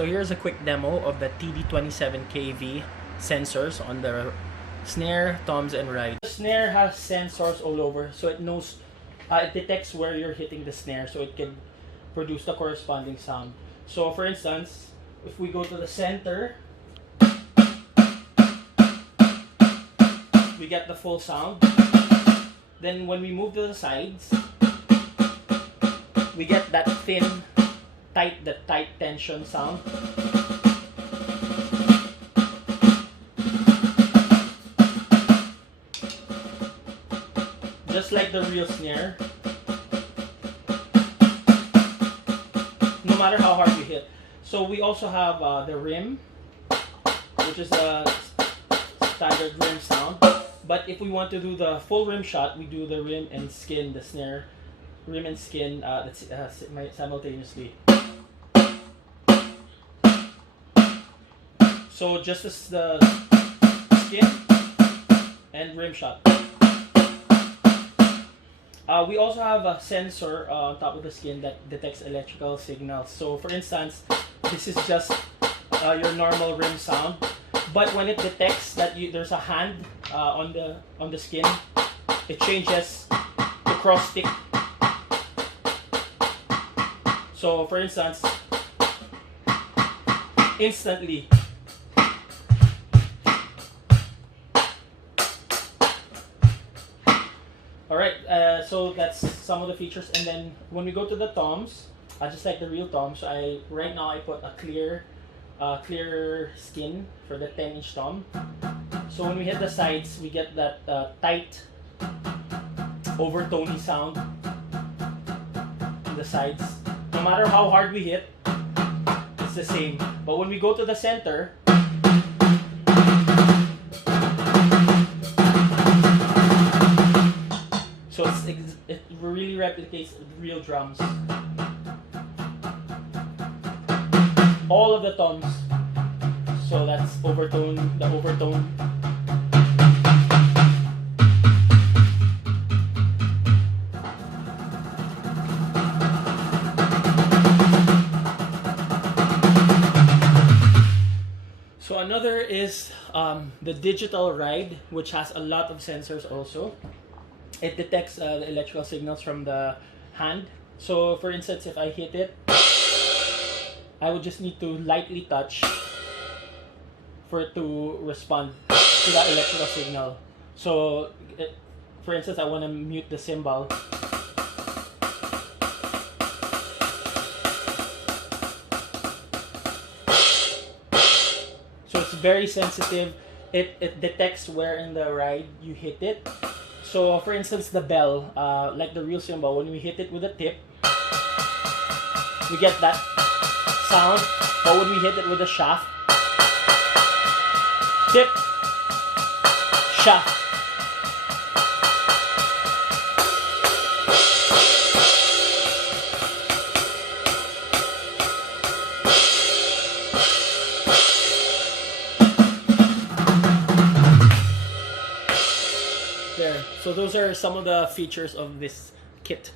So here's a quick demo of the TD27kv sensors on the snare, toms, and ride. The snare has sensors all over, so it knows, it detects where you're hitting the snare, so it can produce the corresponding sound. So for instance, if we go to the center, we get the full sound. Then when we move to the sides, we get that thin, tight tension sound. Just like the real snare, no matter how hard you hit. So we also have the rim, which is a standard rim sound. But if we want to do the full rim shot, we do the rim and skin, the snare, rim and skin simultaneously. So just as the skin and rim shot. We also have a sensor on top of the skin that detects electrical signals. So for instance, this is just your normal rim sound, but when it detects that there's a hand on the skin, it changes to cross stick. So for instance, instantly. Alright, so that's some of the features, and then when we go to the toms, just like the real toms, right now I put a clear skin for the 10-inch tom. So when we hit the sides, we get that tight, overtony sound in the sides. No matter how hard we hit, it's the same. But when we go to the center, so it really replicates real drums. All of the toms. So that's overtone, the overtone. So another is the digital ride, which has a lot of sensors also. It detects the electrical signals from the hand. So for instance, if I hit it, I would just need to lightly touch for it to respond to that electrical signal. So for instance, I want to mute the cymbal. So it's very sensitive. It detects where in the ride you hit it. So for instance, the bell, like the real cymbal, when we hit it with a tip, we get that sound. But when we hit it with a shaft, tip, shaft. There. So those are some of the features of this kit.